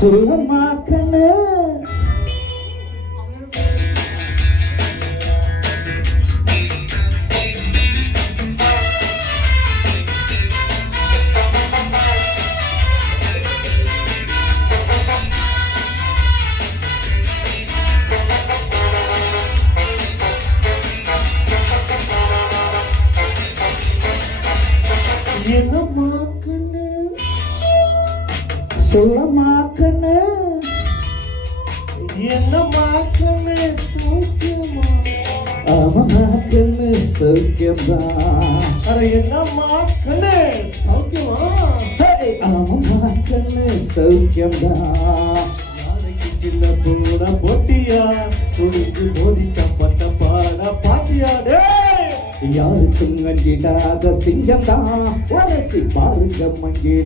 சொல்லம்மா கண்ணு என்னம்மா கண்ணு சொல்லம்மா கண்ணு என்னம்மா கண்ணு சௌக்கியமா? ஆமாம்மா கண்ணு சௌக்கியம்மா. அட என்னம்மா கண்ணு சௌக்கியமா? ஆமாம்மா கண்ணு சௌக்கியம்மா. நாளைக்கு சின்ன பூட போட்டியா குடிச்சு போதிக்கப்பட்ட பாட பாட்டியா? யாருக்கும் அஞ்சிடாத சிங்கம்தான் உரசி பாருங்க மங்கி